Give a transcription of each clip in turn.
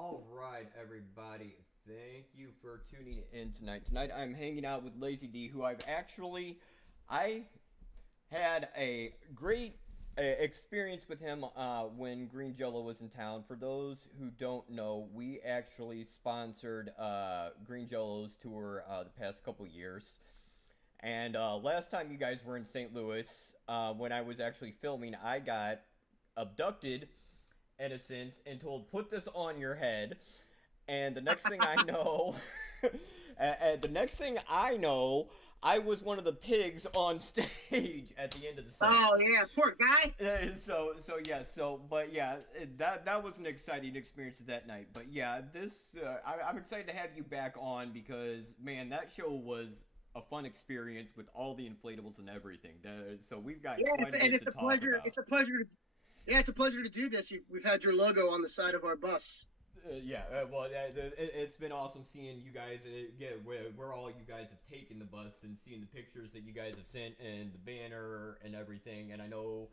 All right, everybody. Thank you for tuning in tonight. Tonight I'm hanging out with Lazy D, who I had a great experience with him when Green Jellö was in town. For those who don't know, we actually sponsored Green Jellö's tour the past couple years. And last time you guys were in St. Louis, when I was actually filming, I got abducted, in a sense, and told, put this on your head. And the next thing I know, the next thing I know, I was one of the pigs on stage at the end of the set. Oh yeah, poor guy. But yeah, that was an exciting experience that night. But yeah, I'm excited to have you back on because man, that show was a fun experience with all the inflatables and everything. So we've got quite a bit to talk about. It's a pleasure. It's a pleasure to do this. We've had your logo on the side of our bus. It's been awesome seeing you guys where all you guys have taken the bus and seeing the pictures that you guys have sent and the banner and everything. And I know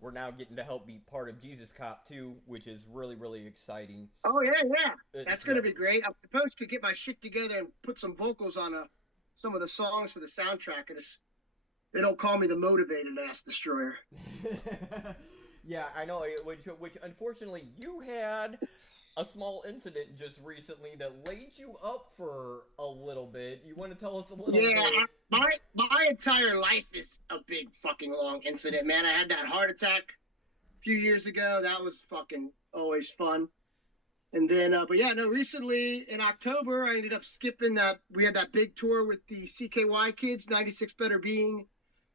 we're now getting to help be part of Jesus Cop too, which is really, really exciting. Oh yeah. That's going to be great. I'm supposed to get my shit together and put some vocals on some of the songs for the soundtrack. They don't call me the motivated ass destroyer. Yeah, I know. Which unfortunately you had a small incident just recently that laid you up for a little bit. You want to tell us a little bit? Yeah, my entire life is a big fucking long incident, man. I had that heart attack a few years ago. That was fucking always fun. And then, but yeah, no, recently in October, I ended up skipping that. We had that big tour with the CKY kids, 96 Better Being,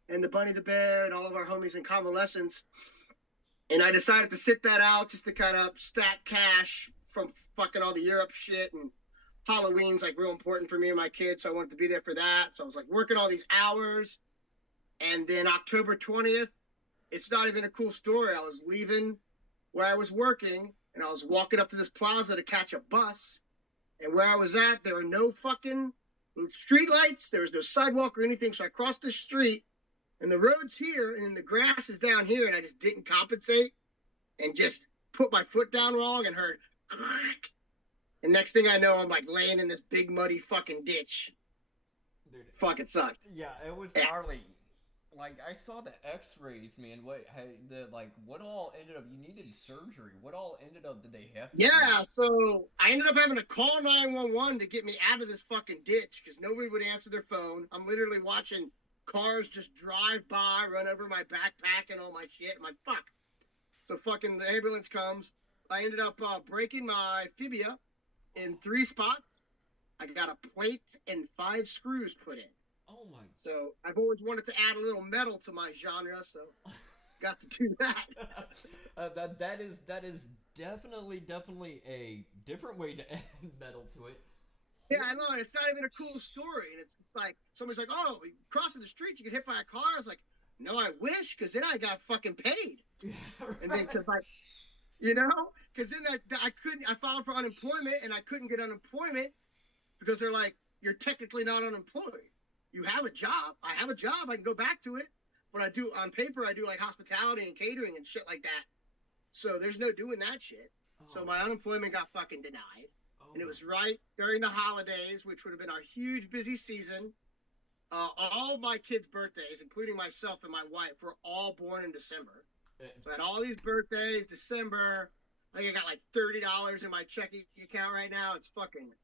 and the Bunny the Bear, and all of our homies in convalescence. And I decided to sit that out just to kind of stack cash from fucking all the Europe shit. And Halloween's like real important for me and my kids. So I wanted to be there for that. So I was like working all these hours. And then October 20th, it's not even a cool story. I was leaving where I was working and I was walking up to this plaza to catch a bus. And where I was at, there were no fucking street lights. There was no sidewalk or anything. So I crossed the street. And the road's here, and the grass is down here, and I just didn't compensate and just put my foot down wrong and heard crack. And next thing I know, I'm like laying in this big muddy fucking ditch. Dude, fucking sucked. Yeah, it was gnarly. Like I saw the X-rays, man. What all ended up? You needed surgery. What all ended up? Did they have to do? So I ended up having to call 911 to get me out of this fucking ditch because nobody would answer their phone. I'm literally watching cars just drive by, run over my backpack and all my shit. I'm like, fuck. So fucking the ambulance comes. I ended up breaking my fibia in 3 spots. I got a plate and 5 screws put in. Oh my. So I've always wanted to add a little metal to my genre, so got to do that. that is definitely a different way to add metal to it. Yeah, I know. It's not even a cool story. And it's like, somebody's like, oh, crossing the street, you get hit by a car. I was like, no, I wish, because then I got fucking paid. Right. And then, because then I filed for unemployment and I couldn't get unemployment because they're like, you're technically not unemployed. You have a job. I have a job. I can go back to it. But I do, on paper, I do like hospitality and catering and shit like that. So there's no doing that shit. Oh. So my unemployment got fucking denied. And it was right during the holidays, which would have been our huge busy season. All of my kids' birthdays, including myself and my wife, were all born in December. So I had all these birthdays, December. I think I got like $30 in my checking account right now. It's fucking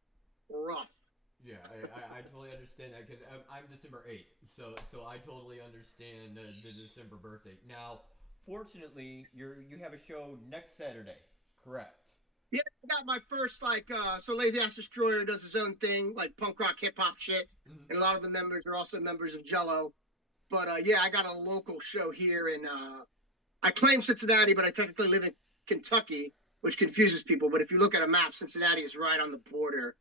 rough. Yeah, I totally understand that because I'm December 8th. So I totally understand the December birthday. Now, fortunately, you have a show next Saturday, correct? Yeah, I got my first, so Lazy Ass Destroyer does his own thing, like punk rock, hip-hop shit. Mm-hmm. And a lot of the members are also members of Jellö. But, yeah, I got a local show here in, I claim Cincinnati, but I technically live in Kentucky, which confuses people. But if you look at a map, Cincinnati is right on the border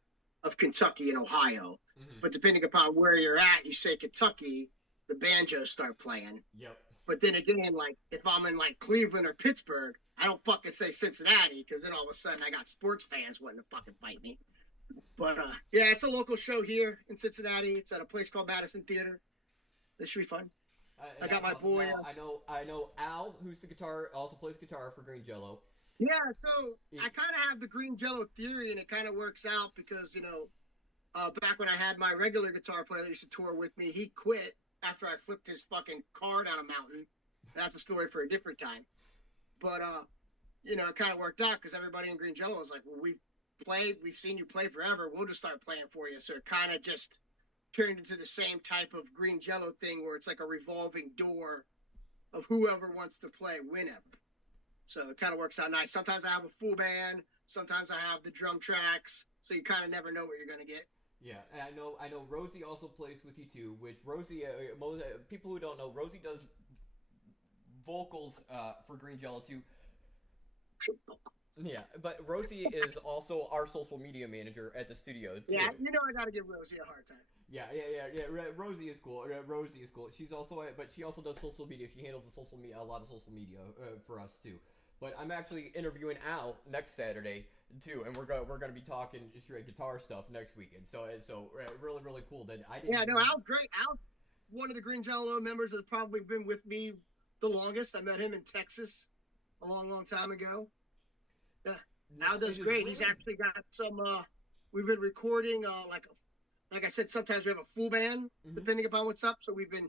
of Kentucky and Ohio. Mm-hmm. But depending upon where you're at, you say Kentucky, the banjos start playing. Yep. But then again, like, if I'm in, like, Cleveland or Pittsburgh, I don't fucking say Cincinnati because then all of a sudden I got sports fans wanting to fucking fight me. But, yeah, it's a local show here in Cincinnati. It's at a place called Madison Theater. This should be fun. I got my boy. I know Al, who's the guitar, also plays guitar for Green Jellö. Yeah, so I kind of have the Green Jellö theory, and it kind of works out because, back when I had my regular guitar player that used to tour with me, he quit after I flipped his fucking car down a mountain. That's a story for a different time. But, it kind of worked out because everybody in Green Jellö was like, well, we've seen you play forever. We'll just start playing for you. So it kind of just turned into the same type of Green Jellö thing where it's like a revolving door of whoever wants to play whenever. So it kind of works out nice. Sometimes I have a full band. Sometimes I have the drum tracks. So you kind of never know what you're going to get. Yeah, and I know Rosie also plays with you too. Which Rosie, most people who don't know, Rosie does vocals for Green Jellö too. Yeah, but Rosie is also our social media manager at the studio too. Yeah, I got to give Rosie a hard time. Yeah. Rosie is cool. Rosie is cool. She's also, but she also does social media. She handles the social media, a lot of social media for us too. But I'm actually interviewing Al next Saturday too, and we're gonna be talking straight guitar stuff next weekend. So really cool that I didn't. Yeah, no, Al's great. Al's one of the Green Jellö members that's probably been with me the longest. I met him in Texas a long time ago. Yeah, Al does great. Really... He's actually got some. We've been recording like I said, sometimes we have a full band depending upon what's up. So we've been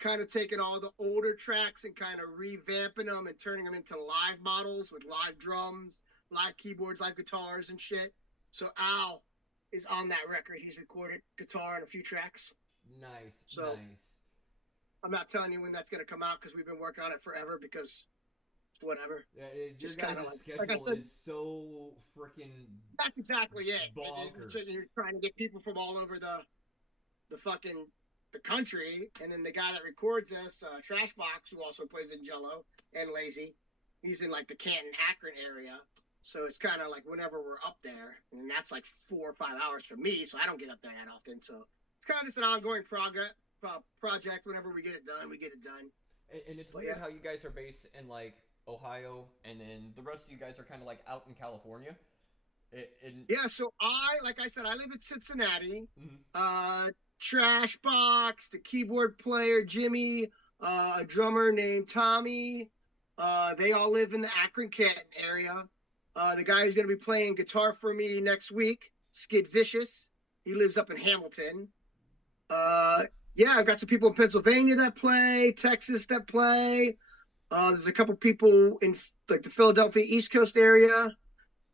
kind of taking all the older tracks and kind of revamping them and turning them into live models with live drums, live keyboards, live guitars and shit. So Al is on that record. He's recorded guitar and a few tracks. Nice. I'm not telling you when that's going to come out because we've been working on it forever because whatever. Yeah, just kind of like I said, is so freaking. That's exactly it. Bonkers. You're trying to get people from all over the fucking the country, and then the guy that records us, Trashbox, who also plays in Jellö and Lazy, he's in like the Canton, Akron area. So it's kind of like whenever we're up there, and that's like 4 or 5 hours for me, so I don't get up there that often. So it's kind of just an ongoing project. Whenever we get it done, we get it done. And it's weird how you guys are based in like Ohio, and then the rest of you guys are kind of like out in California. Yeah, so like I said, I live in Cincinnati. Trashbox, the keyboard player Jimmy, a drummer named Tommy. They all live in the Akron Canton area. The guy who's going to be playing guitar for me next week, Skid Vicious, he lives up in Hamilton. I've got some people in Pennsylvania that play, Texas that play. There's a couple people in like the Philadelphia East Coast area.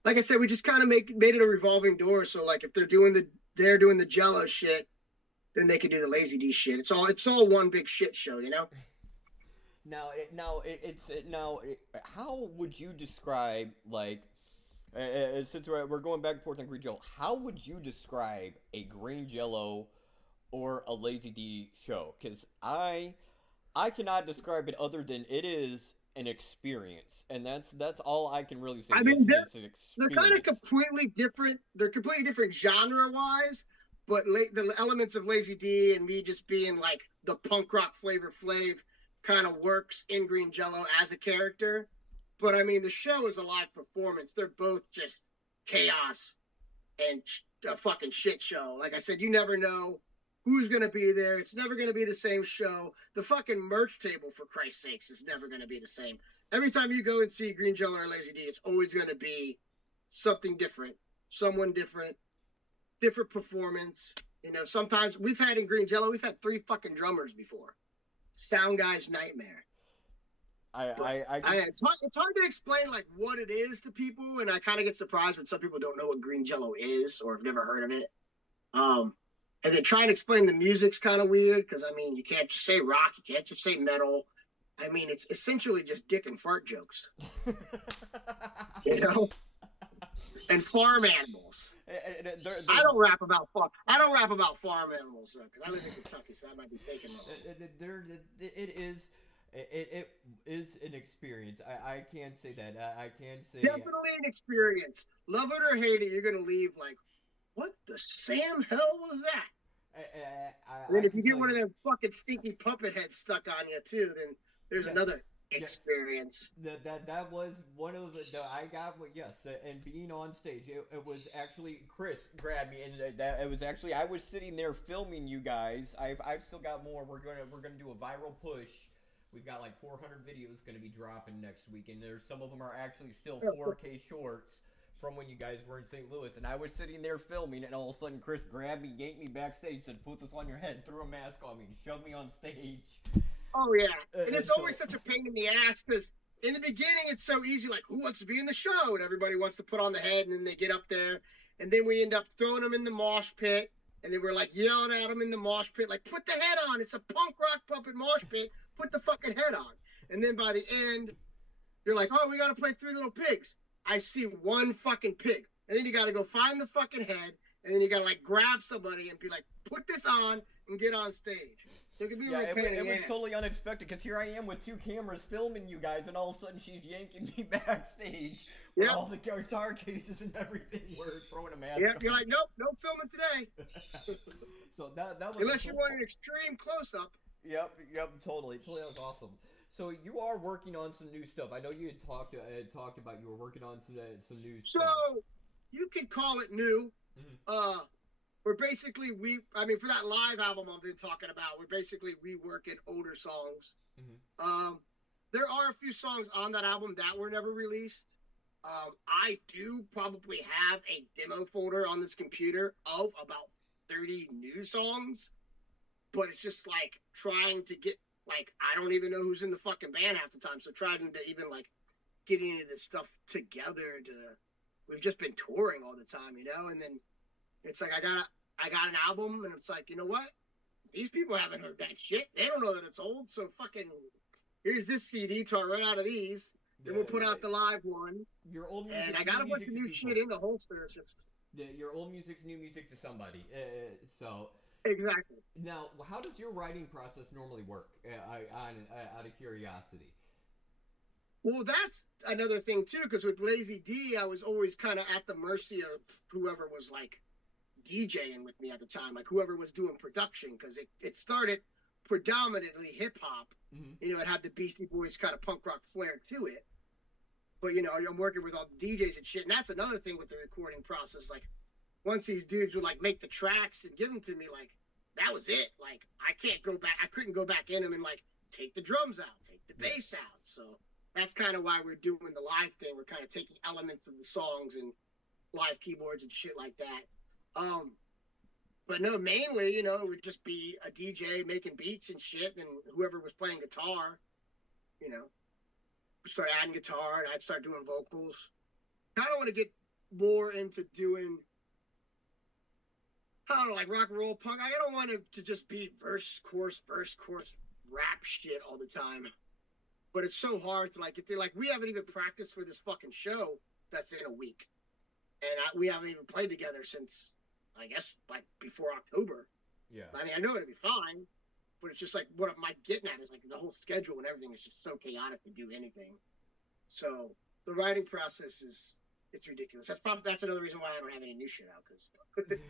Like I said, we just kind of made it a revolving door. So like if they're doing the Jellö shit, then they can do the Lazy D shit. It's all one big shit show, you know. How would you describe like since we're going back and forth on Green Jellö? How would you describe a Green Jellö or a Lazy D show? Because I cannot describe it other than it is an experience, and that's all I can really say. I mean, they're kind of completely different. They're completely different genre-wise, but the elements of Lazy D and me just being like the punk rock Flavor Flav kind of works in Green Jellö as a character. But I mean, the show is a live performance. They're both just chaos and a fucking shit show. Like I said, you never know who's going to be there. It's never going to be the same show. The fucking merch table, for Christ's sakes, is never going to be the same. Every time you go and see Green Jellö or Lazy D, it's always going to be something different, someone different performance. Sometimes we've had in Green Jellö, we've had 3 fucking drummers before. Sound guy's nightmare. It's hard to explain like what it is to people, and I kind of get surprised when some people don't know what Green Jellö is or have never heard of it. And then trying to explain the music's kind of weird because, I mean, you can't just say rock. You can't just say metal. I mean, it's essentially just dick and fart jokes. And farm animals. I don't rap about farm animals, because I live in Kentucky, so that might be taken wrong. It is an experience. I can't say that. I can't say... Definitely an experience. Love it or hate it, you're going to leave like, what the Sam hell was that? And if you get one of them fucking stinky puppet heads stuck on you too, then there's another experience. That was one of the I got. And being on stage, it was actually Chris grabbed me, and it was actually I was sitting there filming you guys. I've still got more. We're gonna do a viral push We've got like 400 videos going to be dropping next week, and there's some of them are actually still 4K shorts from when you guys were in St. Louis. And I was sitting there filming, and all of a sudden Chris grabbed me, yanked me backstage, said, "Put this on your head," threw a mask on me, and shoved me on stage. Oh yeah, and it's always such a pain in the ass because in the beginning it's so easy. Like, who wants to be in the show? And everybody wants to put on the head, and then they get up there, and then we end up throwing them in the mosh pit. And then we're like yelling at them in the mosh pit, like, put the head on. It's a punk rock puppet mosh pit. Put the fucking head on. And then by the end, you're like, oh, we got to play Three Little Pigs. I see one fucking pig. And then you got to go find the fucking head. And then you got to like grab somebody and be like, put this on and get on stage. So it could be a real pain in the ass. It was totally unexpected because here I am with 2 cameras filming you guys, and all of a sudden she's yanking me backstage. Yep. All the guitar cases and everything were throwing a mask. Yeah, you're like, nope, no filming today. So that was unless you want an extreme close up. Yep, totally. That was awesome. So you are working on some new stuff. I know you had talked about you were working on some new stuff. So you could call it new. Mm-hmm. We're basically for that live album I've been talking about, we're basically reworking older songs. Mm-hmm. There are a few songs on that album that were never released. I do probably have a demo folder on this computer of about 30 new songs, but it's just like trying to get, like, I don't even know who's in the fucking band half the time. So trying to even like get any of this stuff together we've just been touring all the time, you know? And then it's like, I got an album and it's like, you know what? These people haven't heard that shit. They don't know that it's old. So fucking here's this CD to run out of these. Then we'll put out the live one. Your old music, and I got a bunch of new shit in the holster. It's just your old music's new music to somebody. So exactly. Now, how does your writing process normally work? Out of curiosity. Well, that's another thing too, because with Lazy D, I was always kind of at the mercy of whoever was like DJing with me at the time, like whoever was doing production, because it started predominantly hip hop. Mm-hmm. You know, it had the Beastie Boys kind of punk rock flair to it. But, you know, I'm working with all the DJs and shit. And that's another thing with the recording process. Like, once these dudes would, like, make the tracks and give them to me, like, that was it. Like, I couldn't go back in them and, like, take the drums out, take the bass out. So that's kind of why we're doing the live thing. We're kind of taking elements of the songs and live keyboards and shit like that. But no, mainly, you know, it would just be a DJ making beats and shit, and whoever was playing guitar, you know, start adding guitar, and I'd start doing vocals. Kind of want to get more into doing, I don't know, like rock and roll punk. I don't want it to just be verse, chorus, rap shit all the time. But it's so hard to like get there. Like, we haven't even practiced for this fucking show that's in a week. And we haven't even played together since, I guess, like before October. Yeah. I mean, I know it'll be fine, but it's just like what am I getting at is like the whole schedule and everything is just so chaotic to do anything. So the writing process it's ridiculous. That's another reason why I don't have any new shit out, because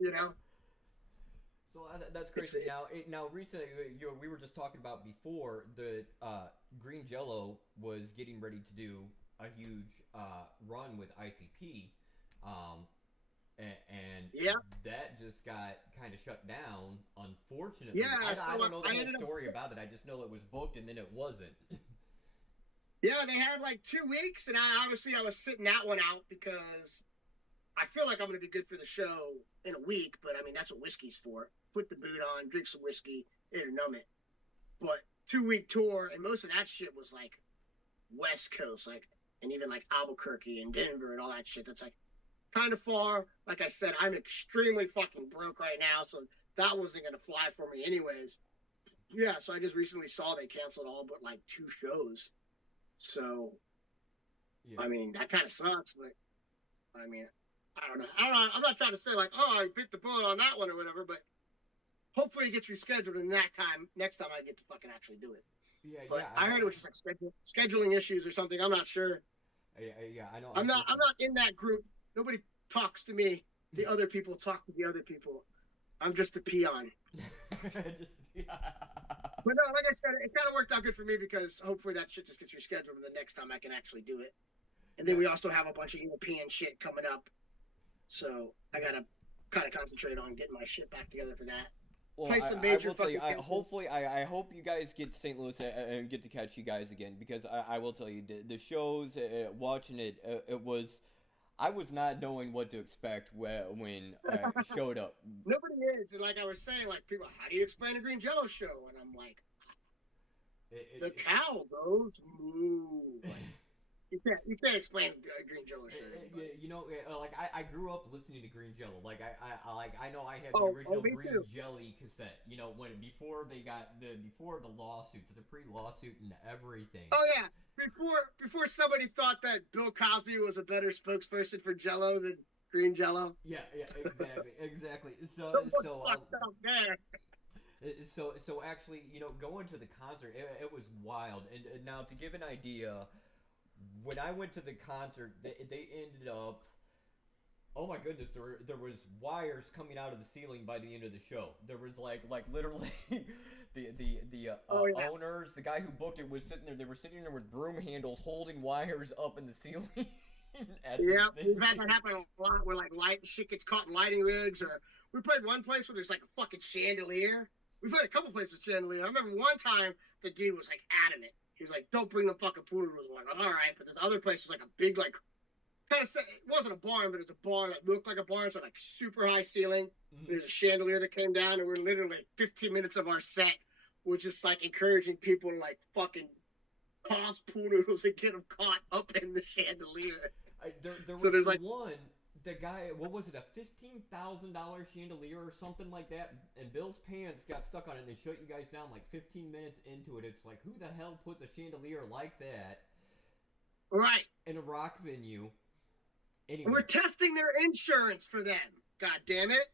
you know. So that's crazy. Now recently, we were just talking about before the Green Jellö was getting ready to do a huge run with ICP. And that just got kind of shut down, unfortunately. Yeah, I don't know the whole story about it. I just know it was booked and then it wasn't. Yeah, they had like 2 weeks, and I was sitting that one out because I feel like I'm going to be good for the show in a week, but I mean, that's what whiskey's for. Put the boot on, drink some whiskey, it'll numb it. But 2-week tour, and most of that shit was like West Coast, like, and even like Albuquerque and Denver and all that shit. That's like kind of far. Like I said, I'm extremely fucking broke right now, so that wasn't going to fly for me anyways. Yeah, so I just recently saw they canceled all but like 2 shows. So, yeah. I mean, that kind of sucks, but I mean, I don't know. I'm not trying to say like, oh, I bit the bullet on that one or whatever, but hopefully it gets rescheduled, and next time I get to fucking actually do it. Yeah, but yeah. I heard it was just like scheduling issues or something. I'm not sure. Yeah, I know. I'm not in that group. Nobody talks to me. The other people talk to the other people. I'm just a peon. But no, like I said, it kind of worked out good for me because hopefully that shit just gets rescheduled the next time I can actually do it. And then we also have a bunch of European shit coming up. So I got to kind of concentrate on getting my shit back together for that. Well, play some I major will tell you, fucking concerts. hopefully, I hope you guys get to St. Louis and get to catch you guys again, because I will tell you, the shows, watching it, I was not knowing what to expect when I showed up. Nobody is. And like I was saying, like people, how do you explain a Green Jellö show? And I'm like, the cow goes moo. Like, you can't explain the Green Jellö show. You know, like I grew up listening to Green Jellö. Like I know I had the Oh, original me Green too. Jelly cassette. You know, before the lawsuits, the pre-lawsuit and everything. Oh yeah, before somebody thought that Bill Cosby was a better spokesperson for Jellö than Green Jellö. Yeah, exactly. So Fucked up there. So actually, you know, going to the concert, it was wild. And now to give an idea, when I went to the concert, they ended up. Oh my goodness, there was wires coming out of the ceiling by the end of the show. There was like literally the owners, the guy who booked it was sitting there. They were sitting there with broom handles holding wires up in the ceiling. Yeah, we've had that happen a lot where like shit gets caught in lighting rigs, or we played one place where there's like a fucking chandelier. We've had a couple places with chandelier. I remember one time the dude was like adamant. He was like, "Don't bring the fucking pool noodles." I'm like, all right, but this other place was like a big like. Kind of, it wasn't a barn, but it was a barn that looked like a barn, so like super high ceiling. Mm-hmm. There's a chandelier that came down, and we're literally like 15 minutes of our set was just like encouraging people to like fucking toss pool noodles and get them caught up in the chandelier. There was one, the guy, what was it, a $15,000 chandelier or something like that, and Bill's pants got stuck on it, and they shut you guys down like 15 minutes into it. It's like, who the hell puts a chandelier like that right in a rock venue? Anyway. We're testing their insurance for them. God damn it!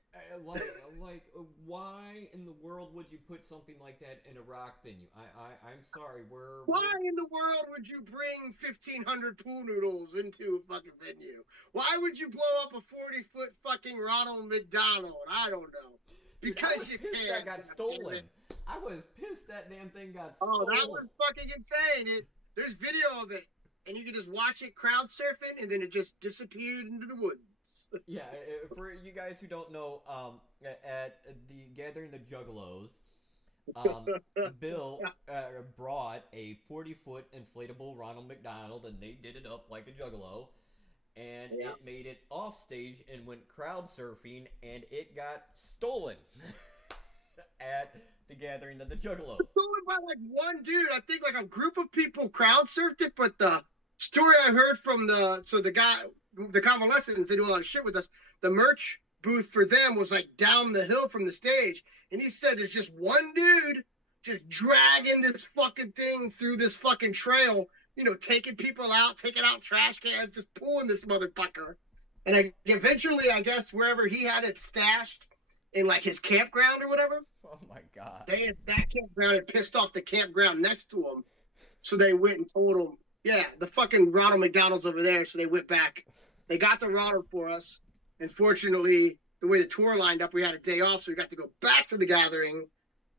Why in the world would you put something like that in a rock venue? I'm sorry. Why in the world would you bring 1,500 pool noodles into a fucking venue? Why would you blow up a 40-foot fucking Ronald McDonald? I don't know. Because you pissed can't. That got stolen. I was pissed that damn thing got stolen. Oh, that was fucking insane. There's video of it. And you can just watch it crowd surfing, and then it just disappeared into the woods. Yeah, for you guys who don't know, at the Gathering the Juggalos, Bill brought a 40-foot inflatable Ronald McDonald, and they did it up like a juggalo, and it made it off stage and went crowd surfing, and it got stolen at the Gathering of the Juggalos. Stolen by like one dude. I think like a group of people crowd surfed it, but the story I heard from the convalescents, they do a lot of shit with us. The merch booth for them was like down the hill from the stage, and he said there's just one dude just dragging this fucking thing through this fucking trail, you know, taking people out, taking out trash cans, just pulling this motherfucker. And eventually, I guess wherever he had it stashed in like his campground or whatever. Oh my god! That campground had pissed off the campground next to him, so they went and told him. Yeah, the fucking Ronald McDonald's over there, so they went back. They got the Ronald for us. And fortunately, the way the tour lined up, we had a day off, so we got to go back to the Gathering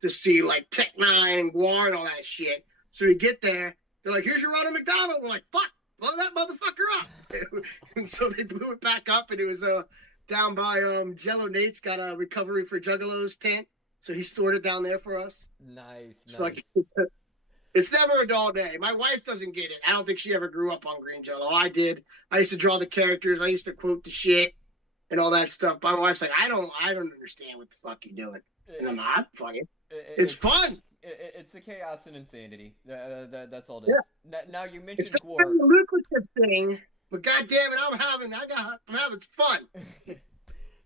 to see, like, Tech Nine and Guar and all that shit. So we get there. They're like, here's your Ronald McDonald. We're like, fuck, blow that motherfucker up. And so they blew it back up, and it was down by Jello Nate's got a Recovery for Juggalos tent. So he stored it down there for us. Nice. So like, it's never a dull day. My wife doesn't get it. I don't think she ever grew up on Green Jellö. I did. I used to draw the characters. I used to quote the shit and all that stuff. My wife's like, I don't understand what the fuck you're doing. And I'm not fucking. It's fun. It's the chaos and insanity. That's all it is. Yeah. Now you mentioned it's Guar. It's a lucrative thing, but goddamn it, I'm having fun.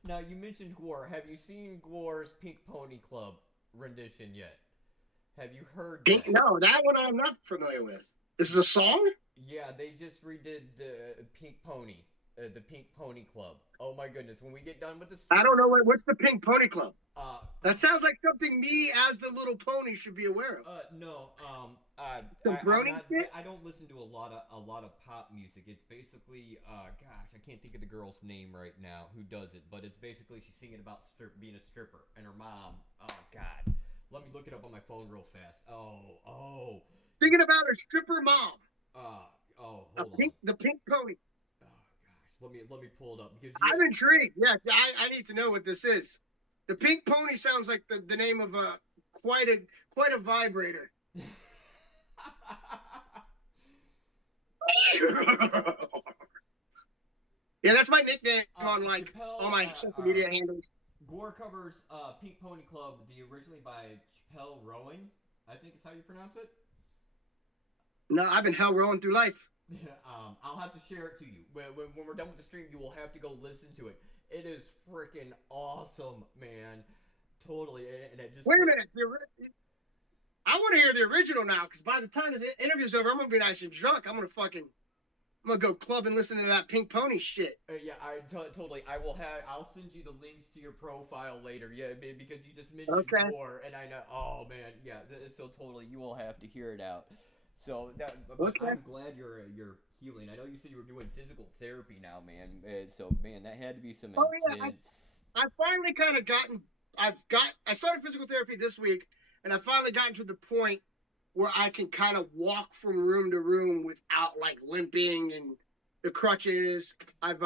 Now you mentioned Guar. Have you seen Guar's Pink Pony Club rendition yet? Have you heard that? No, that one I'm not familiar with. This is a song? Yeah, they just redid the Pink Pony Club. Oh my goodness, when we get done with this... I don't know, what's the Pink Pony Club? That sounds like something me as the little pony should be aware of. No, I don't listen to a lot of pop music. It's basically, gosh, I can't think of the girl's name right now who does it, but it's basically she's singing about being a stripper, and her mom, oh god. Let me look it up on my phone real fast. Oh. Thinking about her stripper mom. Hold on. The Pink Pony. Oh gosh, let me pull it up because I'm intrigued. Yes, I need to know what this is. The Pink Pony sounds like the name of quite a vibrator. Yeah, that's my nickname on like Chappelle, all my social media handles. Gore covers Pink Pony Club, originally by Chappelle Rowan, I think is how you pronounce it. No, I've been hell rolling through life. I'll have to share it to you. When we're done with the stream, you will have to go listen to it. It is freaking awesome, man. Totally. And it just Wait a minute. I want to hear the original now, because by the time this interview's over, I'm going to be nice and drunk. I'm going to go club and listen to that Pink Pony shit. Yeah, totally. I'll send you the links to your profile later. Yeah, because you just mentioned Gore, and I know. Oh man, yeah. So totally, you will have to hear it out. So I'm glad you're healing. I know you said you were doing physical therapy now, man. So man, that had to be some intense. I finally kind of I started physical therapy this week, and I finally gotten to the point where I can kind of walk from room to room without like limping and the crutches. If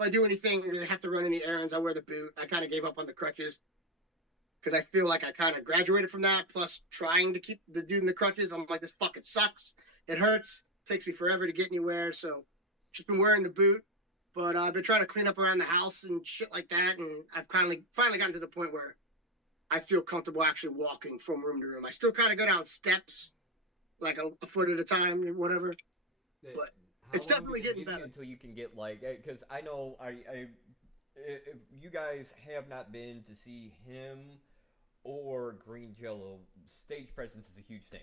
I do anything, I have to run any errands, I wear the boot. I kind of gave up on the crutches because I feel like I kind of graduated from that. Plus, trying to keep doing the crutches, I'm like, this fucking sucks. It hurts. It takes me forever to get anywhere. So, just been wearing the boot. But I've been trying to clean up around the house and shit like that, and I've finally gotten to the point where I feel comfortable actually walking from room to room. I still kind of go down steps, like a foot at a time or whatever. But it's definitely getting better. Until you can get like, because I know if you guys have not been to see him or Green Jellö, stage presence is a huge thing.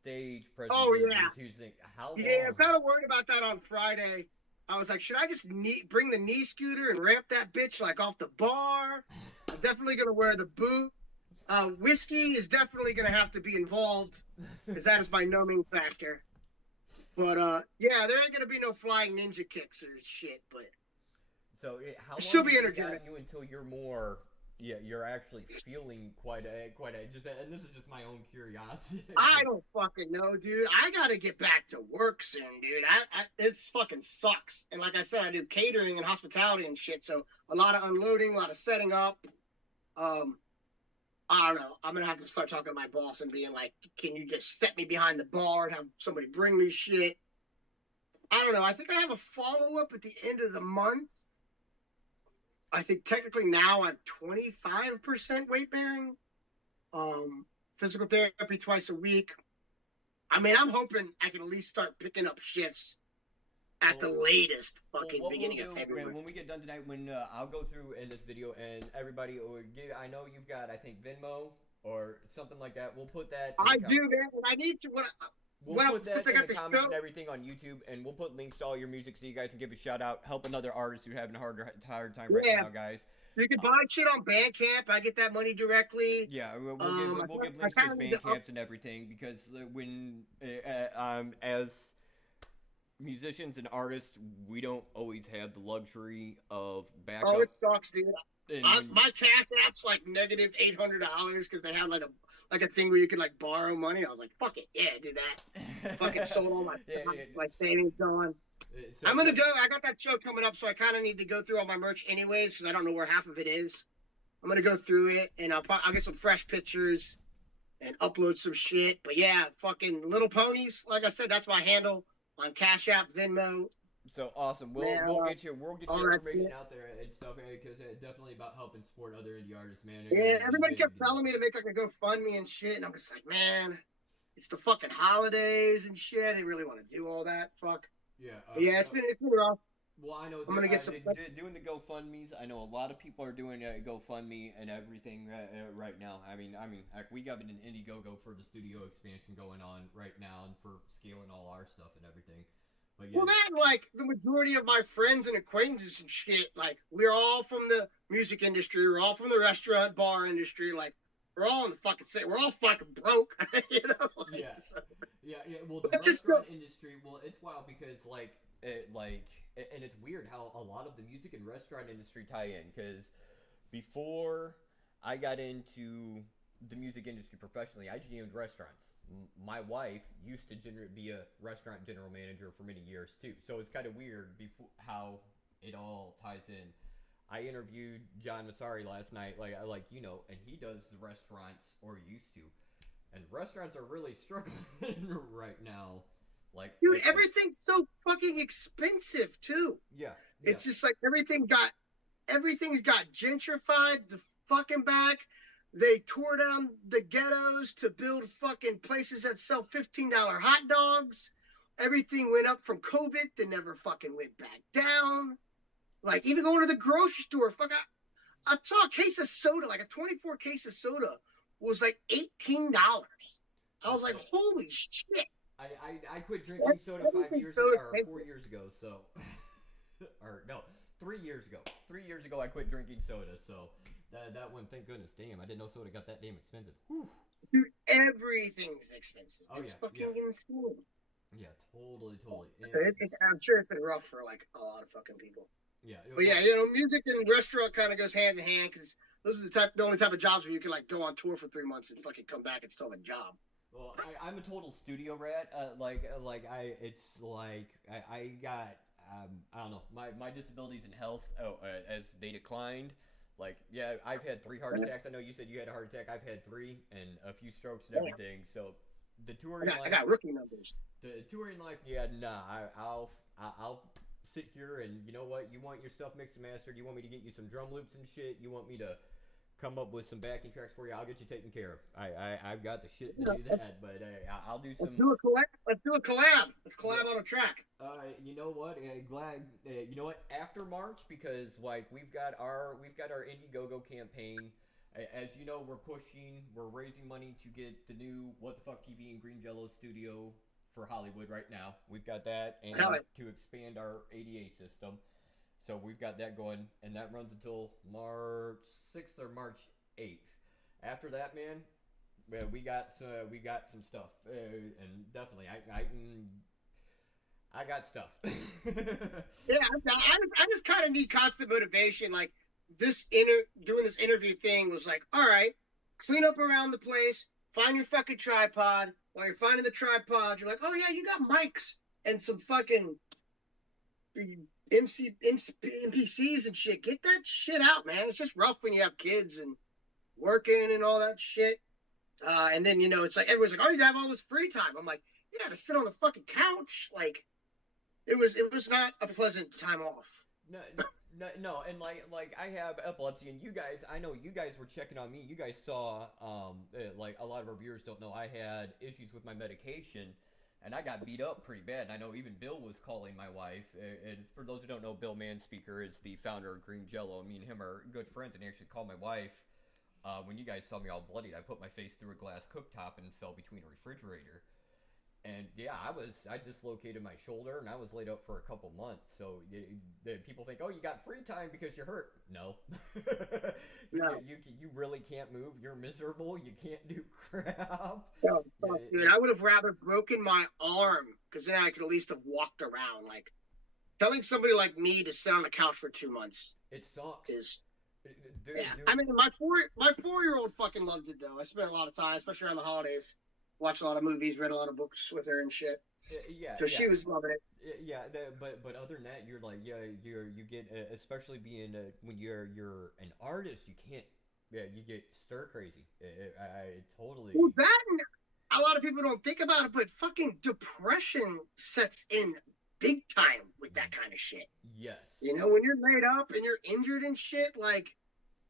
Stage presence is a huge thing. How long? Yeah, I'm kind of worried about that on Friday. I was like, should I just bring the knee scooter and ramp that bitch like off the bar? I'm definitely going to wear the boot. Whiskey is definitely going to have to be involved because that is my numbing factor. But, yeah, there ain't going to be no flying ninja kicks or shit. But so how long still be has it energetic. gotten you until you're more... Yeah, you're actually feeling quite a and this is just my own curiosity. I don't fucking know, dude. I gotta get back to work soon, dude. It's fucking sucks. And like I said, I do catering and hospitality and shit, so a lot of unloading, a lot of setting up. I don't know. I'm gonna have to start talking to my boss and being like, can you just step me behind the bar and have somebody bring me shit? I don't know. I think I have a follow-up at the end of the month. I think technically now I'm 25% weight bearing. Physical therapy twice a week. I mean, I'm hoping I can at least start picking up shifts at the latest beginning of February. When we get done tonight, I'll go through in this video and everybody will give, I know you've got, I think, Venmo or something like that. We'll put that. I do, man. I need to. We'll put that in the comments and everything on YouTube, and we'll put links to all your music so you guys can give a shout out, help another artist who's having a hard time right now, guys. You can buy shit on Bandcamp. I get that money directly. Yeah, we'll give links to his Bandcamps and everything because when as musicians and artists, we don't always have the luxury of backup. Oh, it sucks, dude. My Cash App's like negative $800 because they have like a thing where you could like borrow money. I was like, fuck it, yeah, do that. Fucking sold all my my savings gone. So, I'm gonna go. I got that show coming up, so I kind of need to go through all my merch anyways because I don't know where half of it is. I'm gonna go through it and I'll get some fresh pictures and upload some shit. But yeah, fucking Little Ponies. Like I said, that's my handle on Cash App, Venmo. So awesome. We'll get your information out there and stuff because it's definitely about helping support other indie artists, man. Yeah, everybody kept telling me to make like a GoFundMe and shit, and I'm just like, man, it's the fucking holidays and shit. I didn't really want to do all that. Fuck. Yeah. Yeah, it's been rough. Well, I know. I'm gonna get some doing the GoFundMes. I know a lot of people are doing GoFundMe and everything right now. I mean, heck, we got an Indiegogo for the studio expansion going on right now and for scaling all our stuff and everything. But yeah. Well, man, like the majority of my friends and acquaintances and shit, like we're all from the music industry. We're all from the restaurant bar industry. Like we're all in the fucking city. We're all fucking broke. You know? Like, yeah. So. Yeah. Well, the restaurant industry. Well, it's wild because and it's weird how a lot of the music and restaurant industry tie in. Because before I got into the music industry professionally, I GM'd restaurants. My wife used to be a restaurant general manager for many years too, so it's kind of weird how it all ties in. I interviewed John Massari last night, like you know, and he does the restaurants, or used to, and restaurants are really struggling right now. Like, dude, everything's so fucking expensive too. Yeah. It's just like everything's got gentrified the fucking back. They tore down the ghettos to build fucking places that sell $15 hot dogs. Everything went up from COVID. They never fucking went back down. Like, even going to the grocery store, I saw a case of soda, like a 24 case of soda was like $18. I was like, holy shit. I quit drinking soda 5 years ago, or 4 years ago, so, or no, 3 years ago. 3 years ago I quit drinking soda, so that one, thank goodness, damn, I didn't know soda got that damn expensive. Whew. Dude, everything's expensive. Oh, it's fucking insane. Yeah, totally. So I'm sure it's been rough for like a lot of fucking people. Yeah. But yeah, you know, music and restaurant kind of goes hand in hand, because those are the only type of jobs where you can like go on tour for 3 months and fucking come back and still have a job. Well, I'm a total studio rat. I got I don't know, my disabilities and health as they declined. Like, yeah, I've had 3 heart attacks. I know you said you had a heart attack. I've had 3 and a few strokes and everything. So the touring life, I got rookie numbers. The touring life, yeah, nah. I'll sit here and, you know what? You want your stuff mixed and mastered? You want me to get you some drum loops and shit? You want me to come up with some backing tracks for you? I'll get you taken care of. I've got the shit to do that, but I'll do some. Let's do a collab. Let's collab on a track. You know what? Glad. You know what? After March, because like we've got our Indiegogo campaign. As you know, we're raising money to get the new What the Fuck TV and Green Jellö studio for Hollywood right now. We've got that, and to expand our ADA system. So we've got that going, and that runs until March 6th or March 8th. After that, man, we got some stuff, and definitely I got stuff. Yeah, I just kind of need constant motivation. Like doing this interview thing was like, all right, clean up around the place, find your fucking tripod. While you're finding the tripod, you're like, oh yeah, you got mics and some fucking MPCs and shit. Get that shit out, man. It's just rough when you have kids and working and all that shit. And then, you know, it's like everyone's like, oh, you have all this free time. I'm like, you got to sit on the fucking couch. Like, it was not a pleasant time off. No, and like I have epilepsy, and you guys, I know you guys were checking on me. You guys saw, like a lot of our viewers don't know, I had issues with my medication, and I got beat up pretty bad. And I know even Bill was calling my wife. And for those who don't know, Bill Manspeaker is the founder of Green Jellö. Me and him are good friends, and he actually called my wife. When you guys saw me all bloodied, I put my face through a glass cooktop and fell between a refrigerator. And yeah, I dislocated my shoulder, and I was laid up for a couple months. So people think, oh, you got free time because you're hurt. No. No. You really can't move. You're miserable. You can't do crap. No, dude, I would have rather broken my arm, because then I could at least have walked around. Like, telling somebody like me to sit on the couch for 2 months. It sucks. Dude. I mean, my 4-year-old fucking loved it, though. I spent a lot of time, especially around the holidays. Watched a lot of movies, read a lot of books with her and shit. Yeah. So she was loving it. Yeah, but other than that, you're like, you get, especially being when you're an artist, you can't, you get stir crazy. I totally. Well, that, a lot of people don't think about it, but fucking depression sets in big time with that kind of shit. Yes. You know, when you're laid up and you're injured and shit, like,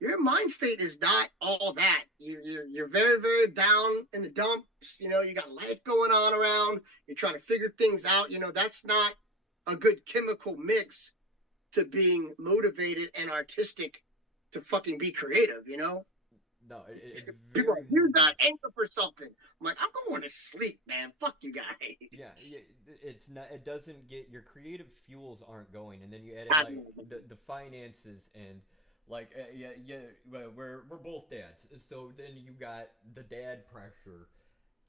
your mind state is not all that. You're very, very down in the dumps. You know, you got life going on around. You're trying to figure things out. You know, that's not a good chemical mix to being motivated and artistic to fucking be creative, you know? No, it's people are like, you got anger for something. I'm like, I'm going to sleep, man. Fuck you guys. Yeah, it's not. It doesn't get, your creative fuels aren't going, and then you add in, like the finances and. Like, we're both dads, so then you got the dad pressure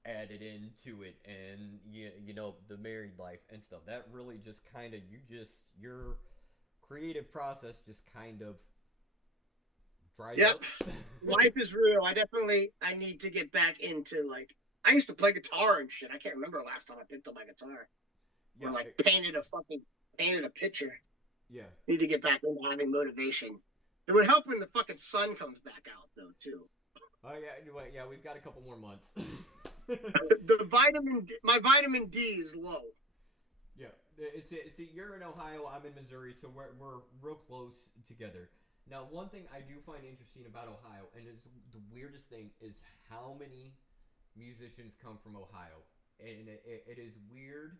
added into it, and you know, the married life and stuff. That really just kind of, your creative process just kind of dries up. Life is real. I need to get back into, like, I used to play guitar and shit. I can't remember the last time I picked up my guitar. Yeah, or like painted a picture. Yeah. Need to get back into having motivation. It would help when the fucking sun comes back out, though, too. Oh yeah, we've got a couple more months. My vitamin D is low. Yeah, see, you're in Ohio, I'm in Missouri, so we're real close together. Now, one thing I do find interesting about Ohio, and it's the weirdest thing, is how many musicians come from Ohio, and it is weird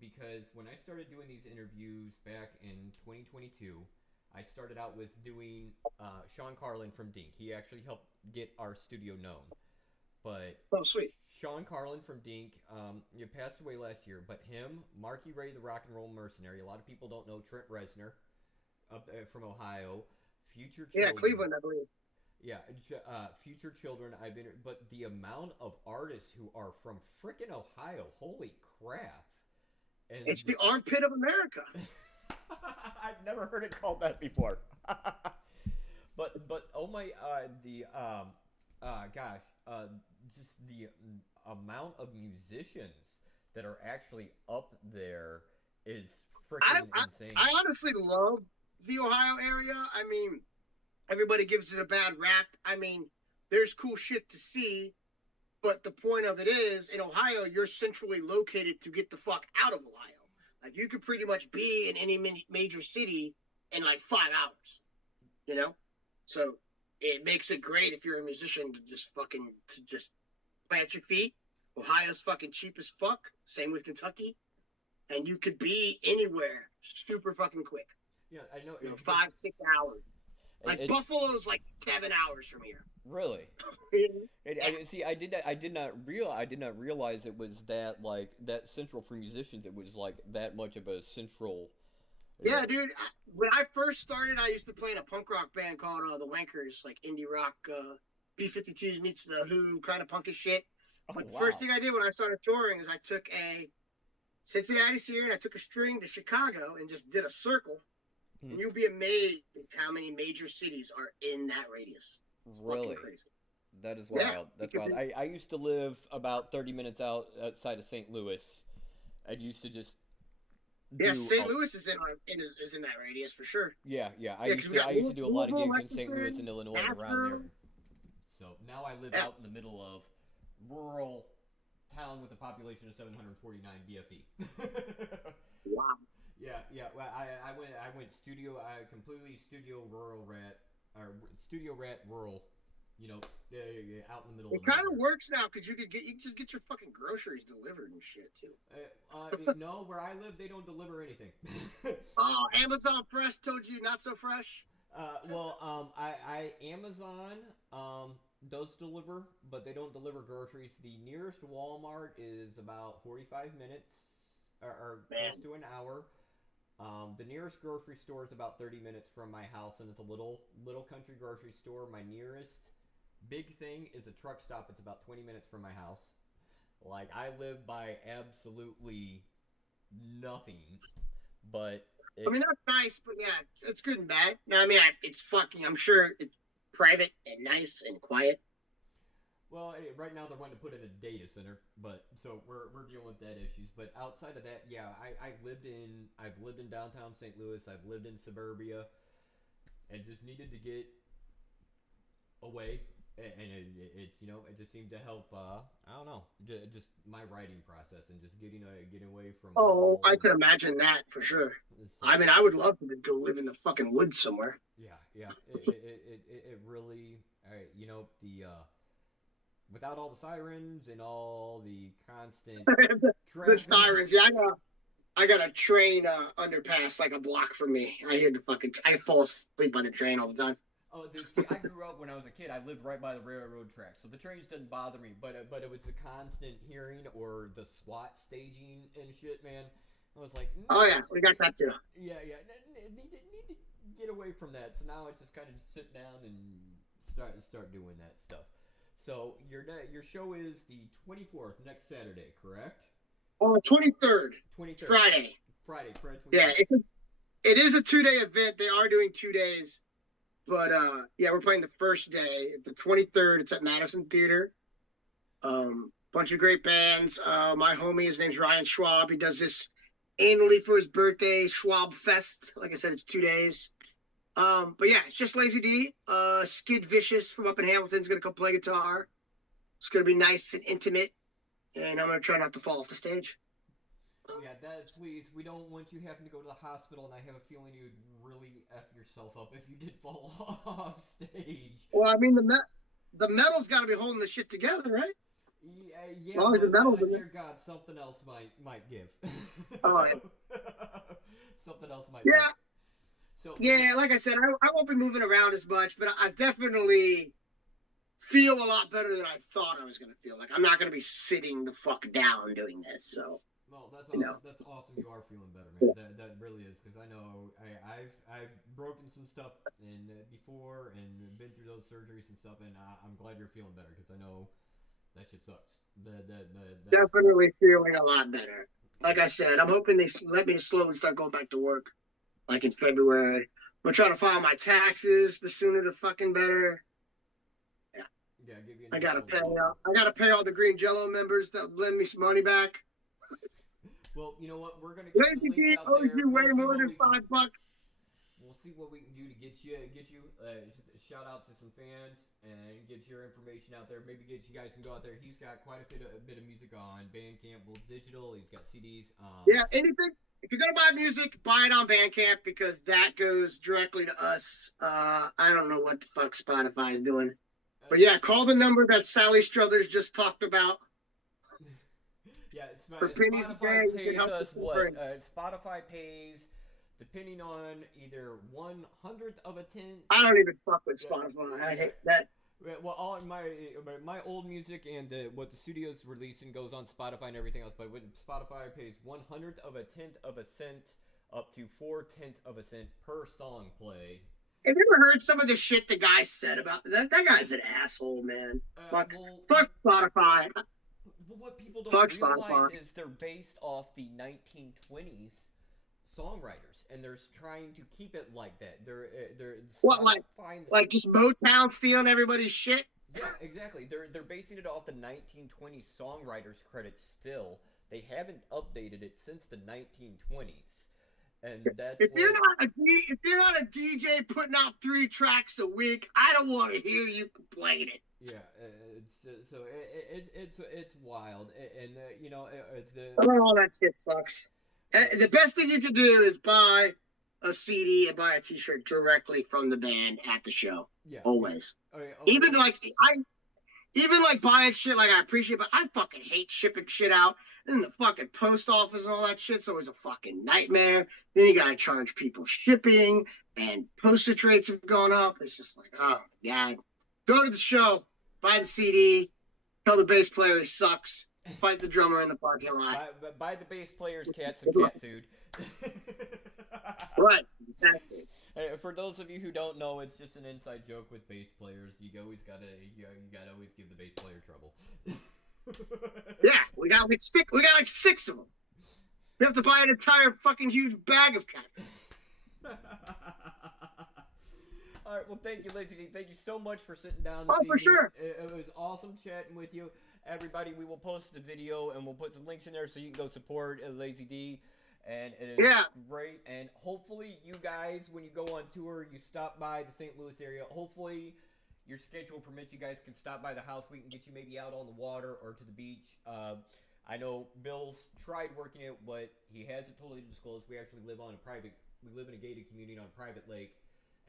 because when I started doing these interviews back in 2022, I started out with doing Sean Carlin from Dink. He actually helped get our studio known. But oh, sweet. Sean Carlin from Dink, you passed away last year. But him, Marky Ray, the rock and roll mercenary. A lot of people don't know Trent Reznor, from Ohio. Future Children. Yeah, Cleveland, I believe. Yeah, Future Children. But the amount of artists who are from frickin' Ohio, holy crap! And it's the armpit of America. I've never heard it called that before. but oh my just the amount of musicians that are actually up there is freaking insane. I honestly love the Ohio area. I mean, everybody gives it a bad rap. I mean, there's cool shit to see, but the point of it is, in Ohio, you're centrally located to get the fuck out of Ohio. Like, you could pretty much be in any major city in like 5 hours, you know? So it makes it great if you're a musician to just plant your feet. Ohio's fucking cheap as fuck. Same with Kentucky. And you could be anywhere super fucking quick. Yeah, I know. 5-6 hours. Like Buffalo's like 7 hours from here. Really? I did not realize it was that central for musicians. It was like that much of a central. Yeah, dude. When I first started, I used to play in a punk rock band called the Wankers, like indie rock. B-52 meets the Who, kind of punkish shit. But the first thing I did when I started touring is I took a Cincinnati's here and I took a string to Chicago and just did a circle. And you'll be amazed how many major cities are in that radius. It's fucking crazy. That is wild. Yeah, that's wild. I used to live about 30 minutes outside of St. Louis. I used to just St. Louis is in that radius for sure. Yeah. I used to do a lot of gigs in St. Louis and Illinois and around there. So now I live out in the middle of rural town with a population of 749 BFE. Wow. Yeah. Well, I went studio. I completely studio rat rural. You know, out in the middle. It kind of works now because you just get your fucking groceries delivered and shit too. No, where I live, they don't deliver anything. Oh, Amazon Fresh told you not so fresh. Amazon does deliver, but they don't deliver groceries. The nearest Walmart is about 45 minutes, or close to an hour. The nearest grocery store is about 30 minutes from my house, and it's a little country grocery store. My nearest big thing is a truck stop. It's about 20 minutes from my house. Like, I live by absolutely nothing, but I mean, that's nice, but yeah, it's good and bad. No, I mean, I'm sure it's private and nice and quiet. Well, right now they're wanting to put in a data center, but so we're dealing with that issues. But outside of that, yeah, I've lived in downtown St. Louis. I've lived in suburbia, and just needed to get away. And it's it just seemed to help. I don't know, just my writing process and just getting away from. Oh, I could imagine that for sure. I mean, I would love to go live in the fucking woods somewhere. Yeah. It really, the. Without all the sirens and all the constant the sirens, yeah, I got a train underpass like a block from me. I fall asleep on the train all the time. Oh, I grew up when I was a kid. I lived right by the railroad track, so the trains didn't bother me. But it was the constant hearing or the SWAT staging and shit, man. I was like, oh yeah, we got that too. Yeah. Need to get away from that. So now I just kind of sit down and start doing that stuff. So your show is the 24th, next Saturday, correct? 23rd. 23rd. Friday. 23rd. Yeah, it is a 2-day event. They are doing 2 days. But, we're playing the first day. The 23rd, it's at Madison Theater. Bunch of great bands. My homie, his name's Ryan Schwab. He does this annually for his birthday, Schwab Fest. Like I said, it's 2 days. But yeah, it's just Lazy D. Skid Vicious from up in Hamilton's gonna come play guitar. It's gonna be nice and intimate, and I'm gonna try not to fall off the stage. Yeah, that please. We don't want you having to go to the hospital, and I have a feeling you'd really f yourself up if you did fall off stage. Well, I mean the metal's got to be holding the shit together, right? Yeah. As long as the metal's in dear God, something else might give. Oh, yeah. Something else might. Yeah. Give. So yeah, like I said, I won't be moving around as much, but I definitely feel a lot better than I thought I was going to feel. Like I'm not going to be sitting the fuck down doing this. So. Well, that's awesome. That's awesome. You are feeling better, man. That really is, because I know I've broken some stuff before and been through those surgeries and stuff, and I'm glad you're feeling better, because I know that shit sucks. Definitely feeling a lot better. Like I said, I'm hoping they let me slowly start going back to work, like in February. I'm trying to file my taxes. The sooner the fucking better. Yeah. Yeah. Give you. I gotta pay all the Green Jellö members that lend me some money back. Well, you know what? We're gonna get Lazy D owes you way more than $5. We'll see what we can do to get you. Shout out to some fans and get your information out there. Maybe get you guys can go out there. He's got quite a bit of music on Bandcamp, both digital. He's got CDs. Yeah, anything. If you're gonna buy music, buy it on Bandcamp, because that goes directly to us. I don't know what the fuck Spotify is doing, but yeah, call the number that Sally Struthers just talked about. Yeah, Spotify pays us what? Spotify pays, depending on either 1/100th of a tenth. I don't even fuck with Spotify. I hate that. Well, all my old music and what the studio's releasing goes on Spotify and everything else. But with Spotify pays 1/100th of a tenth of a cent up to 4/10 of a cent per song play. Have you ever heard some of the shit the guy said about that? That guy's an asshole, man. Fuck Spotify. What people don't realize is they're based off the 1920s songwriters, and they're trying to keep it like that. They're what, like just Motown stealing everybody's shit? Yeah, exactly. They're basing it off the 1920s songwriters credits. Still, they haven't updated it since the 1920s, and that's if you're not a DJ putting out 3 tracks a week, I don't want to hear you complain it. Yeah, it's wild, and you know, all that shit sucks. The best thing you can do is buy a CD and buy a T-shirt directly from the band at the show. Yeah, always. Okay. Even like buying shit, like I appreciate, but I fucking hate shipping shit out. And the fucking post office and all that shit's always a fucking nightmare. Then you gotta charge people shipping, and postage rates have gone up. It's just like, oh god. Go to the show. Buy the CD, tell the bass player he sucks, fight the drummer in the parking lot. Buy the bass player's cats and cat food. Right, exactly. For those of you who don't know, it's just an inside joke with bass players. You always gotta always give the bass player trouble. Yeah, we got like 6 of them. We have to buy an entire fucking huge bag of cat food. All right, well, thank you, Lazy D. Thank you so much for sitting down. Oh, for sure. It was awesome chatting with you. Everybody, we will post the video, and we'll put some links in there so you can go support Lazy D. And it is great. And hopefully you guys, when you go on tour, you stop by the St. Louis area. Hopefully your schedule permits, you guys can stop by the house. We can get you maybe out on the water or to the beach. I know Bill's tried working it, but he hasn't totally disclosed. We actually live in a gated community on a private lake.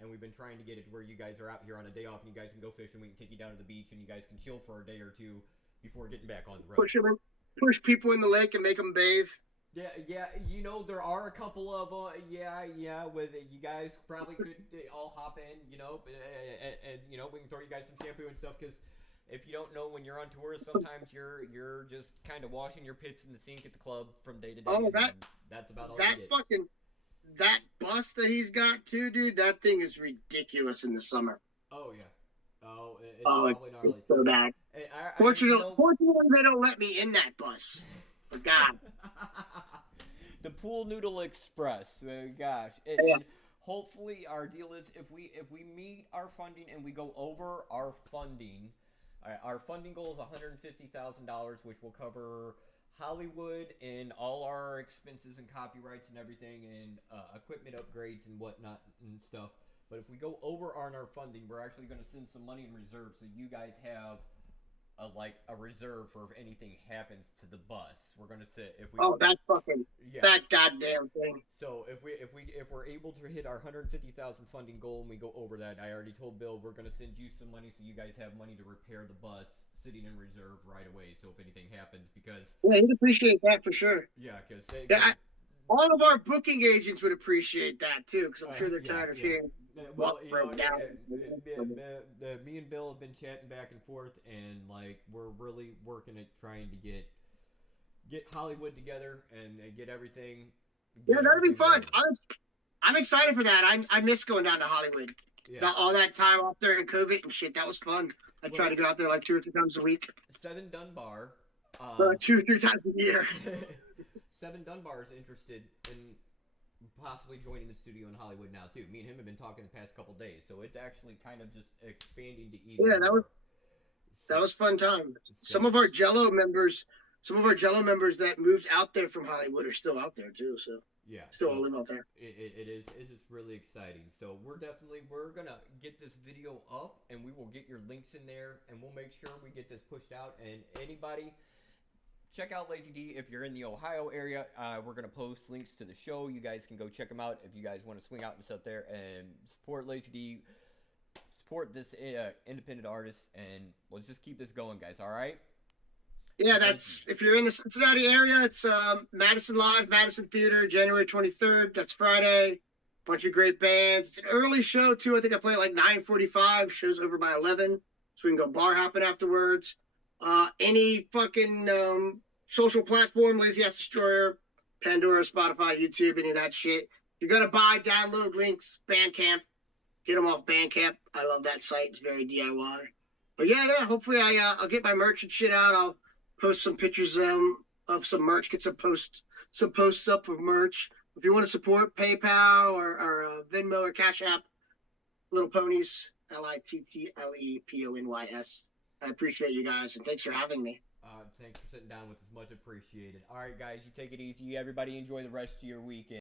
And we've been trying to get it to where you guys are out here on a day off, and you guys can go fishing. We can take you down to the beach, and you guys can chill for a day or two before getting back on the road. Push people in the lake and make them bathe. Yeah. You know, there are a couple of with you guys probably could all hop in, you know, and you know, we can throw you guys some shampoo and stuff, because if you don't know, when you're on tour, sometimes you're just kind of washing your pits in the sink at the club from day to day. Oh, that's about all. That bus that he's got too, dude, that thing is ridiculous in the summer. Oh, yeah. It's probably gnarly. It's so bad. Fortunately, they don't let me in that bus. For God. The Pool Noodle Express. Gosh. And hopefully our deal is, if we meet our funding and we go over our funding goal is $150,000, which will cover Hollywood and all our expenses and copyrights and everything, and equipment upgrades and whatnot and stuff. But if we go over on our funding, we're actually going to send some money in reserve, so you guys have a reserve for if anything happens to the bus. We're gonna sit if we. Oh, that's fucking that goddamn thing. So if we're able to hit our 150,000 funding goal and we go over that, I already told Bill we're gonna send you some money so you guys have money to repair the bus sitting in reserve right away. So if anything happens, because he'd appreciate that for sure. Yeah, because all of our booking agents would appreciate that too, because I'm sure they're tired of hearing. Well, me and Bill have been chatting back and forth, and like we're really working at trying to get Hollywood together and get everything. That'd be fun. I'm excited for that. I miss going down to Hollywood. Got all that time off there in COVID and shit. That was fun. I try to go out there like 2 or 3 times a week. 7 Dunbar. 2 or 3 times a year. 7 Dunbar is interested in possibly joining the studio in Hollywood now too. Me and him have been talking the past couple days, so it's actually kind of just expanding to even. Yeah, that was fun time. Some of our Jellö members that moved out there from Hollywood are still out there too. So still all live out there. It is really exciting. So we're gonna get this video up, and we will get your links in there, and we'll make sure we get this pushed out. And anybody, check out Lazy D if you're in the Ohio area. We're going to post links to the show. You guys can go check them out if you guys want to swing out and sit there and support Lazy D, support this independent artist, and let's just keep this going, guys, all right? Yeah, that's if you're in the Cincinnati area, it's Madison Live, Madison Theater, January 23rd. That's Friday. Bunch of great bands. It's an early show, too. I think I play at like 9:45. Show's over by 11, so we can go bar hopping afterwards. Any fucking social platform, Lazy Ass Destroyer, Pandora, Spotify, YouTube, any of that shit. You're gonna buy, download links, Bandcamp, get them off Bandcamp. I love that site. It's very DIY. But yeah, hopefully I'll get my merch and shit out. I'll post some pictures of some merch, get some posts up of merch. If you want to support, PayPal or Venmo or Cash App, Little Ponies, LITTLEPONYS. I appreciate you guys, and thanks for having me. Thanks for sitting down with us. Much appreciated. All right, guys, you take it easy. Everybody enjoy the rest of your weekend.